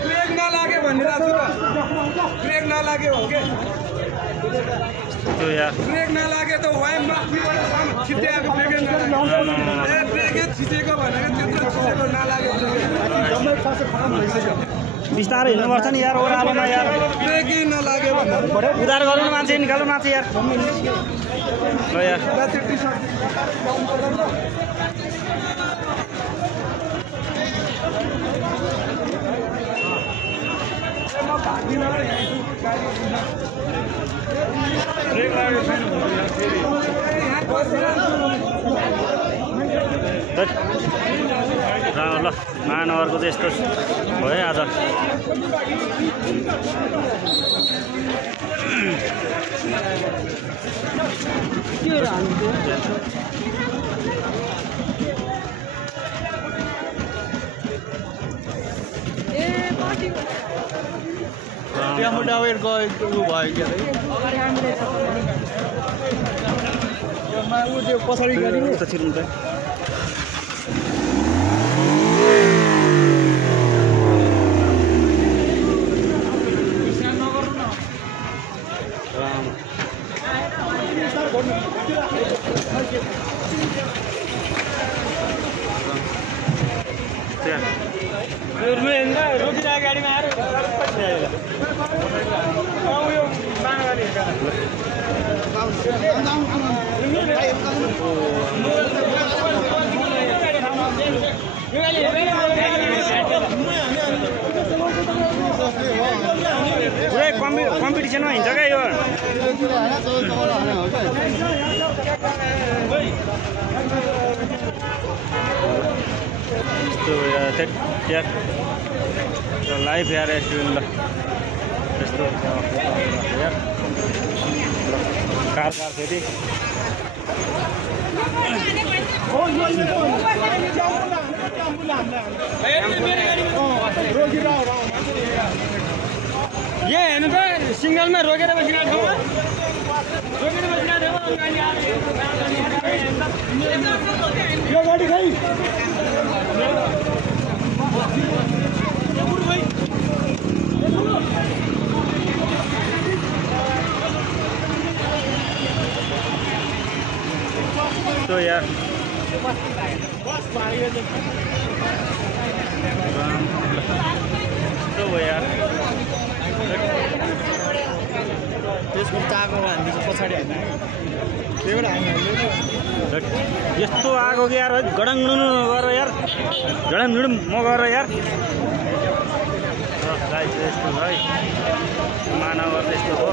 brake नलागे भनिरहेको छु त ब्रेक नलागे हो के त्यो यार ब्रेक नलागे त वाइ माथिबाट छिट्टै आएको ब्रेकै नलागे ब्रेकै छिचेको भनेको त्यत्रो छिचेको नलागे बिस्तारै हिँड्नुपर्छ नि यार ओह्रालोमा यार ब्रेकै नलागे भन्दा उधार गर्नु मान्छे निकाल्नु मान्छे यार ल यार ल महानगरको चाहिँ यस्तो भयो आज पछाडि गाडी रोकिरहेको गाडीमा आएर पुरै कम्पिटिसनमा हिँड्छ क्या यो लाइफ यार रेस्टुरेन्ट ल यस्तो यार कार फेरि यहाँ हेर्नु त सिङ्गलमा रोकेर बसिरहेको यो गाडी खै तो यार तो हो यार त्यसको चाको हामी पछाडि हाल्नु त्यहीबाट यस्तो आगो कि यार गडङ गरेर यार झडम झुडम म गरेर यार यस्तो है महानगर यस्तो हो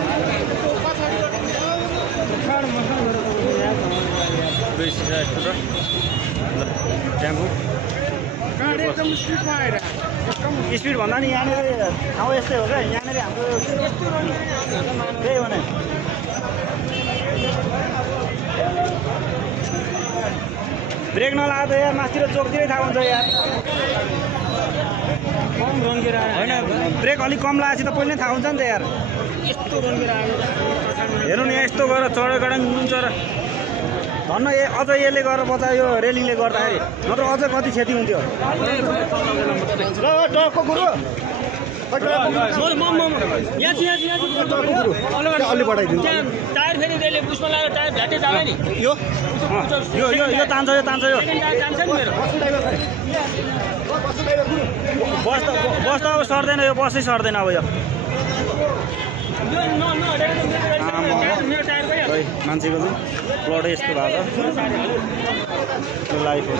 यस्तो छ टेम्पो स्पिड भन्दा नि यहाँनिर ठाउँ यस्तै हो क्या यहाँनिर हाम्रो त्यही भने ब्रेक नलाग्दा यार माथितिर चोकतिरै थाहा हुन्छ यार होइन ब्रेक अलिक कम लगाएपछि त पहिले थाहा हुन्छ नि त यार यस्तो हेर्नु नि यस्तो गरेर चढ गडङ हुन्छ र धन्न अझ यसले गरेर बचायो यो रेलिङले गर्दाखेरि नत्र अझ कति क्षति हुन्थ्यो ल टकको कुरो अलि बढाइदिनु टायर फेरि त्यसले पुष्पमा लगाएर टायर झ्याटे जाँदैन नि यो तान्छ यो तान्छ यो बस त अब सर्दैन यो बसै सर्दैन अब यो मान्छेको चाहिँ ब्लडै यस्तो भएको छ लाइफ हो